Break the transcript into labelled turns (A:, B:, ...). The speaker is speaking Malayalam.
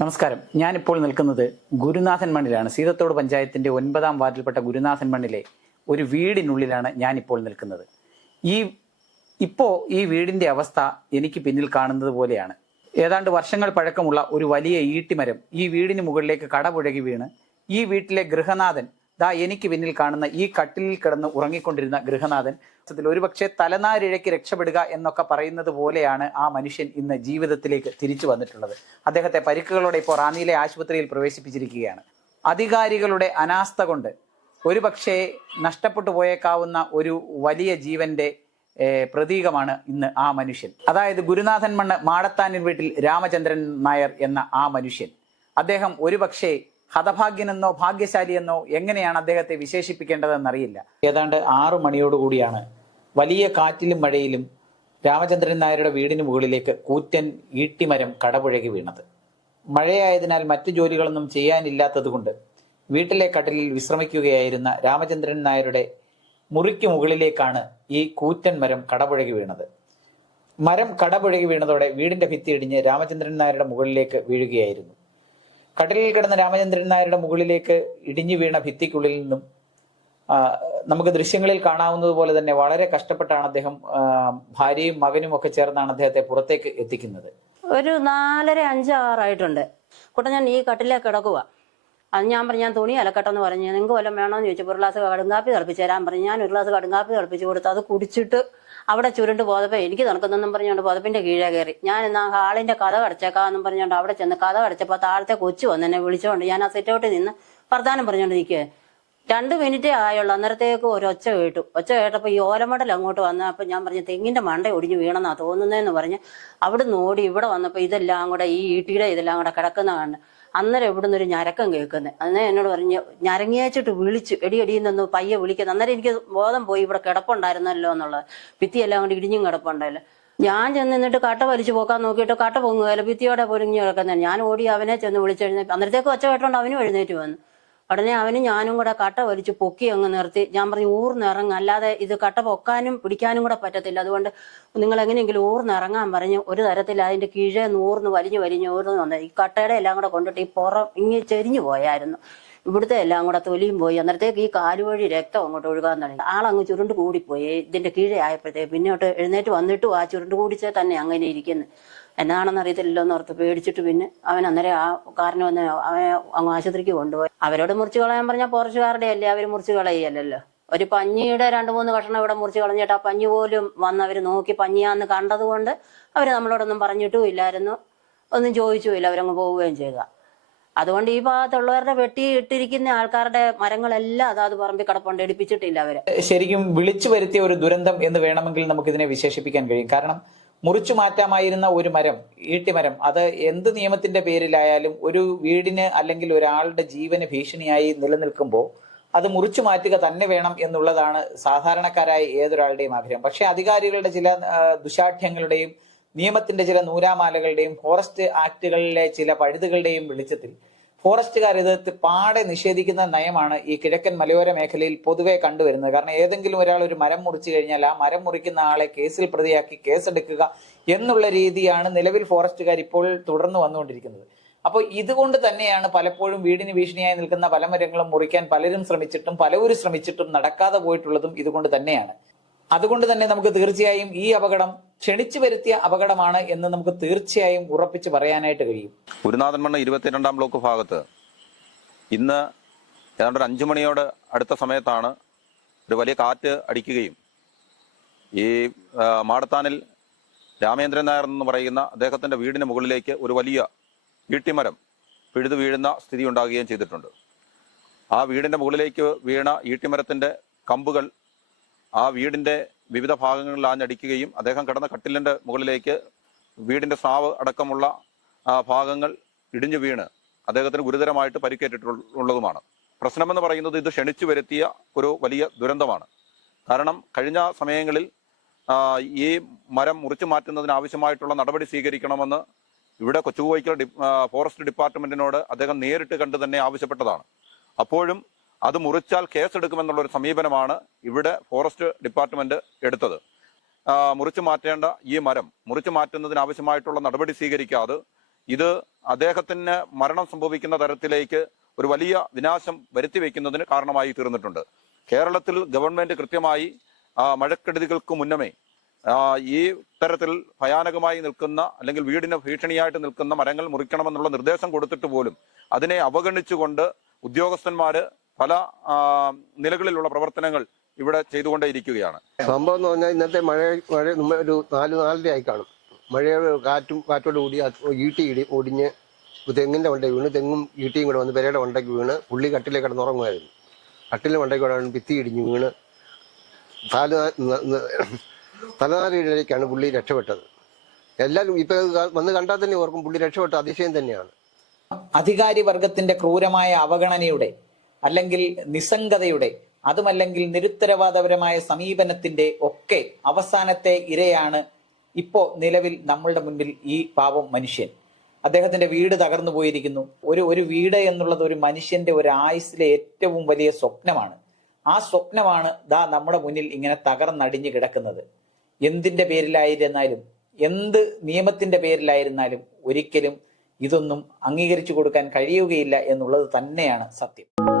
A: നമസ്കാരം. ഞാനിപ്പോൾ നിൽക്കുന്നത് ഗുരുനാഥൻ മണ്ണിലാണ്. സീതത്തോട് പഞ്ചായത്തിന്റെ ഒൻപതാം വാർഡിൽപ്പെട്ട ഗുരുനാഥൻ മണ്ണിലെ ഒരു വീടിനുള്ളിലാണ് ഞാനിപ്പോൾ നിൽക്കുന്നത്. ഈ ഇപ്പോൾ ഈ വീടിന്റെ അവസ്ഥ എനിക്ക് പിന്നിൽ കാണുന്നത് പോലെയാണ്. ഏതാണ്ട് വർഷങ്ങൾ പഴക്കമുള്ള ഒരു വലിയ ഈട്ടിമരം ഈ വീടിന് മുകളിലേക്ക് കടപുഴകി വീണ് ഈ വീട്ടിലെ ഗൃഹനാഥൻ ദാ എനിക്ക് പിന്നിൽ കാണുന്ന ഈ കട്ടിലിൽ കിടന്ന് ഉറങ്ങിക്കൊണ്ടിരുന്ന ഗൃഹനാഥൻ സത്യത്തിൽ ഒരുപക്ഷെ തലനാരിഴയ്ക്ക് രക്ഷപ്പെടുക എന്നൊക്കെ പറയുന്നത് പോലെയാണ് ആ മനുഷ്യൻ ഇന്ന് ജീവിതത്തിലേക്ക് തിരിച്ചു വന്നിട്ടുള്ളത്. അദ്ദേഹത്തെ പരിക്കുകളോടെ ഇപ്പോൾ റാന്നിയിലെ ആശുപത്രിയിൽ പ്രവേശിപ്പിച്ചിരിക്കുകയാണ്. അധികാരികളുടെ അനാസ്ഥ കൊണ്ട് ഒരുപക്ഷെ നഷ്ടപ്പെട്ടു പോയേക്കാവുന്ന ഒരു വലിയ ജീവന്റെ പ്രതീകമാണ് ഇന്ന് ആ മനുഷ്യൻ. അതായത് ഗുരുനാഥൻ മണ്ണ് മാടത്താനിൽ വീട്ടിൽ രാമചന്ദ്രൻ നായർ എന്ന ആ മനുഷ്യൻ. അദ്ദേഹം ഒരുപക്ഷെ ഹതഭാഗ്യനെന്നോ ഭാഗ്യശാലിയെന്നോ എങ്ങനെയാണ് അദ്ദേഹത്തെ വിശേഷിപ്പിക്കേണ്ടതെന്നറിയില്ല. ഏതാണ്ട് ആറു മണിയോടുകൂടിയാണ് വലിയ കാറ്റിലും മഴയിലും രാമചന്ദ്രൻ നായരുടെ വീടിന് മുകളിലേക്ക് കൂറ്റൻ ഈട്ടിമരം കടപുഴകി വീണത്. മഴയായതിനാൽ മറ്റു ജോലികളൊന്നും ചെയ്യാനില്ലാത്തതുകൊണ്ട് വീട്ടിലെ കട്ടിലിൽ വിശ്രമിക്കുകയായിരുന്ന രാമചന്ദ്രൻ നായരുടെ മുറിക്ക് മുകളിലേക്കാണ് ഈ കൂറ്റൻ മരം കടപുഴകി വീണത്. മരം കടപുഴകി വീണതോടെ വീടിന്റെ ഭിത്തി ഇടിഞ്ഞ് രാമചന്ദ്രൻ നായരുടെ മുകളിലേക്ക് വീഴുകയായിരുന്നു. കടലിൽ കിടന്ന രാമചന്ദ്രൻ നായരുടെ മുകളിലേക്ക് ഇടിഞ്ഞു വീണ ഭിത്തിക്കുള്ളിൽ നിന്നും നമുക്ക് ദൃശ്യങ്ങളിൽ കാണാവുന്നത് പോലെ തന്നെ വളരെ കഷ്ടപ്പെട്ടാണ് അദ്ദേഹം ഭാര്യയും മകനും ഒക്കെ ചേർന്നാണ് അദ്ദേഹത്തെ പുറത്തേക്ക് എത്തിക്കുന്നത്.
B: ഒരു നാലര അഞ്ച് ആറായിട്ടുണ്ട്. കുട്ടൻ ഞാൻ ഈ കട്ടിലേക്ക് കിടക്കുക അത് ഞാൻ പറഞ്ഞു ഞാൻ തുണി അലക്കട്ടെന്ന് പറഞ്ഞു. നിങ്ങൾക്ക് വല്ലതും വേണമെന്ന് ചോദിച്ചപ്പോൾ ഒരു ഗ്ലാസ് കടുങ്കാപ്പി തിളപ്പിച്ച് തരാൻ പറഞ്ഞു. ഞാൻ ഒരു ഗ്ലാസ് കടുങ്കാപ്പി തിളപ്പിച്ച് കൊടുത്ത്. അത് കുടിച്ചിട്ട് അവിടെ ചുരുണ്ട് പോതപ്പോൾ എനിക്ക് തണുക്കുന്നെന്നും പറഞ്ഞുകൊണ്ട് പോതപ്പിന്റെ കീഴെ കയറി. ഞാൻ എന്നാ ഹാളിന്റെ കഥ കടച്ചേക്കാന്നും പറഞ്ഞുകൊണ്ട് അവിടെ ചെന്ന് കഥ കടച്ചപ്പോൾ താഴത്തെ കൊച്ചു വന്ന് എന്നെ വിളിച്ചോണ്ട് ഞാൻ ആ സിറ്റൗട്ടിൽ നിന്ന് വർത്താനം പറഞ്ഞുകൊണ്ട് നിൽക്കുക രണ്ട് മിനിറ്റേ ആയുള്ളൂ. അന്നേരത്തേക്ക് ഒരു ഒച്ച കേട്ടു. ഒച്ച കേട്ടപ്പോൾ ഈ ഓലമടൽ അങ്ങോട്ട് വന്ന അപ്പം ഞാൻ പറഞ്ഞു തെങ്ങിന്റെ മണ്ട ഒടിഞ്ഞു വീണെന്നാ തോന്നുന്നതെന്ന് പറഞ്ഞ് അവിടുന്ന് ഓടി ഇവിടെ വന്നപ്പോൾ ഇതെല്ലാം കൂടെ ഈ ഈട്ടിയുടെ ഇതെല്ലാം കൂടെ കിടക്കുന്ന കണ്ട് അന്നേരം ഇവിടുന്ന് ഒരു ഞരക്കം കേൾക്കുന്നത് അന്നേരം എന്നോട് പറഞ്ഞ് ഞരങ്ങിയച്ചിട്ട് വിളിച്ചു. എടി എടിയെന്നൊന്ന് പയ്യെ വിളിക്കുന്നത് അന്നേരം എനിക്ക് ബോധം പോയി ഇവിടെ കിടപ്പുണ്ടായിരുന്നല്ലോ എന്നുള്ളത് ഭിത്തിയെല്ലാം കൊണ്ട് ഇടിഞ്ഞും കിടപ്പുണ്ടല്ലോ ഞാൻ ചെന്ന് നിന്നിട്ട് കട്ട വലിച്ചു പോക്കാൻ നോക്കിയിട്ട് കട്ട പൊങ്ങുകയല്ല ഭിത്തിയോടെ പൊരിഞ്ഞു കിടക്കുന്നത് ഞാൻ ഓടി അവനെ ചെന്ന് വിളിച്ചെഴുന്നേറ്റ് അന്നേരത്തേക്ക് ഒച്ച കേട്ടോണ്ട് അവനും എഴുന്നേറ്റ് വന്നു. ഉടനെ അവനും ഞാനും കൂടെ കട്ട വലിച്ച് പൊക്കി അങ്ങ് നിർത്തി. ഞാൻ പറഞ്ഞു ഊർന്നിറങ്ങും അല്ലാതെ ഇത് കട്ട പൊക്കാനും പിടിക്കാനും കൂടെ പറ്റത്തില്ല. അതുകൊണ്ട് നിങ്ങൾ എങ്ങനെയെങ്കിലും ഊർന്നിറങ്ങാൻ പറഞ്ഞു ഒരു തരത്തിൽ അതിന്റെ കീഴേ നൂർന്ന് വലിഞ്ഞു വലിഞ്ഞു ഊർന്ന് വന്നത് ഈ കട്ടയുടെ എല്ലാം കൂടെ കൊണ്ടിട്ട് ഈ പുറം ഇങ്ങി ചെരിഞ്ഞു പോയായിരുന്നു. ഇവിടുത്തെ എല്ലാം കൂടെ തൊലിയും പോയി. അന്നേരത്തേക്ക് ഈ കാലുവഴി രക്തം അങ്ങോട്ട് ഒഴുകാൻ തുടങ്ങി. ആളങ്ങ് ചുരുണ്ട് കൂടിപ്പോയി. ഇതിന്റെ കീഴേ ആയപ്പോഴത്തേക്ക് പിന്നോട്ട് എഴുന്നേറ്റ് വന്നിട്ടും ആ ചുരുണ്ട് കൂടിച്ചേ തന്നെ അങ്ങനെ ഇരിക്കുന്നു. എന്നാണെന്ന് അറിയത്തില്ലല്ലോ എന്ന് ഓർത്ത് പേടിച്ചിട്ട് പിന്നെ അവൻ അന്നേരം ആ കാറിന് വന്ന് അവനെ അങ്ങ് ആശുപത്രിക്ക് കൊണ്ടുപോയി. അവരോട് മുറിച്ച് കളയാൻ പറഞ്ഞാൽ പോർച്ചുകാരുടെ അല്ലേ? അവർ മുറിച്ച് കളയല്ലോ ഒരു പഞ്ഞിയുടെ രണ്ട് മൂന്ന് കഷ്ണം ഇവിടെ മുറിച്ച് കളഞ്ഞിട്ട് ആ പഞ്ഞി പോലും വന്ന് അവർ നോക്കി പഞ്ഞിയാന്ന് കണ്ടതുകൊണ്ട് അവർ നമ്മളോടൊന്നും പറഞ്ഞിട്ടും ഇല്ലായിരുന്നു. ഒന്നും ചോദിച്ചുമില്ല അവരങ്ങ് പോവുകയും ചെയ്ത. അതുകൊണ്ട് ഈ ഭാഗത്തുള്ളവരുടെ വെട്ടി ഇട്ടിരിക്കുന്ന ആൾക്കാരുടെ മരങ്ങളെല്ലാം അതാത് പറമ്പി കിടപ്പുണ്ട്. എടുപ്പിച്ചിട്ടില്ല അവർ.
A: ശരിക്കും വിളിച്ചു വരുത്തിയ ഒരു ദുരന്തം എന്ന് വേണമെങ്കിൽ നമുക്ക് ഇതിനെ വിശേഷിപ്പിക്കാൻ കഴിയും. കാരണം മുറിച്ചു മാറ്റാമായിരുന്ന ഒരു മരം ഈട്ടിമരം അത് എന്ത് നിയമത്തിന്റെ പേരിലായാലും ഒരു വീടിന് അല്ലെങ്കിൽ ഒരാളുടെ ജീവന് ഭീഷണിയായി നിലനിൽക്കുമ്പോൾ അത് മുറിച്ചു മാറ്റുക തന്നെ വേണം എന്നുള്ളതാണ് സാധാരണക്കാരായ ഏതൊരാളുടെയും ആഗ്രഹം. പക്ഷെ അധികാരികളുടെ ചില ദുശാഠ്യങ്ങളുടെയും നിയമത്തിന്റെ ചില നൂരാമാലകളുടെയും ഫോറസ്റ്റ് ആക്ടുകളിലെ ചില പഴുതുകളുടെയും വെളിച്ചത്തിൽ ഫോറസ്റ്റുകാർ ഇത് പാടെ നിഷേധിക്കുന്ന നയമാണ് ഈ കിഴക്കൻ മലയോര മേഖലയിൽ പൊതുവെ കണ്ടുവരുന്നത്. കാരണം ഏതെങ്കിലും ഒരാൾ ഒരു മരം മുറിച്ചു കഴിഞ്ഞാൽ ആ മരം മുറിക്കുന്ന ആളെ കേസിൽ പ്രതിയാക്കി കേസെടുക്കുക എന്നുള്ള രീതിയാണ് നിലവിൽ ഫോറസ്റ്റുകാർ ഇപ്പോൾ തുടർന്ന് വന്നുകൊണ്ടിരിക്കുന്നത്. അപ്പോൾ ഇതുകൊണ്ട് തന്നെയാണ് പലപ്പോഴും വീടിന് ഭീഷണിയായി നിൽക്കുന്ന പല മരങ്ങളും മുറിക്കാൻ പലരും ശ്രമിച്ചിട്ടും പലവരും ശ്രമിച്ചിട്ടും നടക്കാതെ പോയിട്ടുള്ളതും ഇതുകൊണ്ട് തന്നെയാണ്. അതുകൊണ്ട് തന്നെ നമുക്ക് തീർച്ചയായും ഈ അപകടം ക്ഷണിച്ചു വരുത്തിയ അപകടമാണ് എന്ന് നമുക്ക് തീർച്ചയായും ഉറപ്പിച്ച് പറയാനായിട്ട് കഴിയും.
C: ഗുരുനാഥൻ മണ്ണ് ഇരുപത്തിരണ്ടാം ബ്ലോക്ക് ഭാഗത്ത് ഇന്ന് ഏതാണ്ട് ഒരു അഞ്ചു മണിയോട് അടുത്ത സമയത്താണ് ഒരു വലിയ കാറ്റ് അടിക്കുകയും ഈ മാടത്താനിൽ രാമേന്ദ്രൻ നായർ എന്ന് പറയുന്ന അദ്ദേഹത്തിന്റെ വീടിന് മുകളിലേക്ക് ഒരു വലിയ ഈട്ടിമരം പിഴുതു വീഴുന്ന സ്ഥിതി ഉണ്ടാകുകയും ചെയ്തിട്ടുണ്ട്. ആ വീടിന്റെ മുകളിലേക്ക് വീണ ഈട്ടിമരത്തിന്റെ കമ്പുകൾ ആ വീടിന്റെ വിവിധ ഭാഗങ്ങളിൽ ആഞ്ഞടിക്കുകയും അദ്ദേഹം കിടന്ന കട്ടിലിന്റെ മുകളിലേക്ക് വീടിന്റെ സാവ് അടക്കമുള്ള ഭാഗങ്ങൾ ഇടിഞ്ഞു വീണ് അദ്ദേഹത്തിന് ഗുരുതരമായിട്ട് പരിക്കേറ്റിട്ടുള്ളതുമാണ്. പ്രശ്നമെന്ന് പറയുന്നത് ഇത് ക്ഷണിച്ചു വരുത്തിയ ഒരു വലിയ ദുരന്തമാണ്. കാരണം കഴിഞ്ഞ സമയങ്ങളിൽ ഈ മരം മുറിച്ചു മാറ്റുന്നതിന് ആവശ്യമായിട്ടുള്ള നടപടി സ്വീകരിക്കണമെന്ന് ഇവിടെ കൊച്ചുകോയിക്കൽ ഫോറസ്റ്റ് ഡിപ്പാർട്ട്മെന്റിനോട് അദ്ദേഹം നേരിട്ട് കണ്ട് തന്നെ ആവശ്യപ്പെട്ടതാണ്. അപ്പോഴും അത് മുറിച്ചാൽ കേസെടുക്കുമെന്നുള്ള ഒരു സമീപനമാണ് ഇവിടെ ഫോറസ്റ്റ് ഡിപ്പാർട്ട്മെന്റ് എടുത്തത്. മുറിച്ചു മാറ്റേണ്ട ഈ മരം മുറിച്ചു മാറ്റുന്നതിന് ആവശ്യമായിട്ടുള്ള നടപടി സ്വീകരിക്കാതെ ഇത് അദ്ദേഹത്തിന് മരണം സംഭവിക്കുന്ന തരത്തിലേക്ക് ഒരു വലിയ വിനാശം വരുത്തി വയ്ക്കുന്നതിന് കാരണമായി തീർന്നിട്ടുണ്ട്. കേരളത്തിൽ ഗവൺമെന്റ് കൃത്യമായി മഴക്കെടുതികൾക്ക് മുന്നമേ ഈ തരത്തിൽ ഭയാനകമായി നിൽക്കുന്ന അല്ലെങ്കിൽ വീടിന് ഭീഷണിയായിട്ട് നിൽക്കുന്ന മരങ്ങൾ മുറിക്കണമെന്നുള്ള നിർദ്ദേശം കൊടുത്തിട്ട് പോലും അതിനെ അവഗണിച്ചുകൊണ്ട് ഉദ്യോഗസ്ഥന്മാര് പല നിലകളിലുള്ള പ്രവർത്തനങ്ങൾ ഇവിടെ ചെയ്തുകൊണ്ടേയിരിക്കുകയാണ്.
D: സംഭവം എന്ന് പറഞ്ഞാൽ ഇന്നത്തെ മഴ മഴ ഒരു നാല് നാലര ആയി കാണും. മഴയുടെ കാറ്റും കാറ്റോട് കൂടി ഈട്ടി ഇടി ഒടിഞ്ഞ് തെങ്ങിന്റെ വണ്ടി വീണ് തെങ്ങും ഈട്ടിയും കൂടെ വന്ന് പെരയുടെ വണ്ടയ്ക്ക് വീണ് പുള്ളി കട്ടിലേക്ക് കിടന്നുറങ്ങുമായിരുന്നു കട്ടിലെ വണ്ടയ്ക്ക് കൂടെ ഭിത്തി ഇടിഞ്ഞ് വീണ് തല തലനാരിയിലേക്കാണ് പുള്ളി രക്ഷപ്പെട്ടത്. എല്ലാവരും ഇപ്പൊ വന്ന് കണ്ടാൽ തന്നെ ഓർക്കും പുള്ളി രക്ഷപ്പെട്ട അതിശയം തന്നെയാണ്.
A: അധികാരി വർഗത്തിന്റെ ക്രൂരമായ അവഗണനയുടെ അല്ലെങ്കിൽ നിസ്സംഗതയുടെ അതുമല്ലെങ്കിൽ നിരുത്തരവാദപരമായ സമീപനത്തിന്റെ ഒക്കെ അവസാനത്തെ ഇരയാണ് ഇപ്പോ നിലവിൽ നമ്മളുടെ മുന്നിൽ ഈ പാവം മനുഷ്യൻ. അദ്ദേഹത്തിന്റെ വീട് തകർന്നു പോയിരിക്കുന്നു. ഒരു ഒരു വീട് എന്നുള്ളത് ഒരു മനുഷ്യന്റെ ഒരു ആയുസ്സിലെ ഏറ്റവും വലിയ സ്വപ്നമാണ്. ആ സ്വപ്നമാണ് ദാ നമ്മുടെ മുന്നിൽ ഇങ്ങനെ തകർന്നടിഞ്ഞു കിടക്കുന്നത്. എന്തിന്റെ പേരിലായിരുന്നാലും എന്ത് നിയമത്തിന്റെ പേരിലായിരുന്നാലും ഒരിക്കലും ഇതൊന്നും അംഗീകരിച്ചു കൊടുക്കാൻ കഴിയുകയില്ല എന്നുള്ളത് തന്നെയാണ് സത്യം.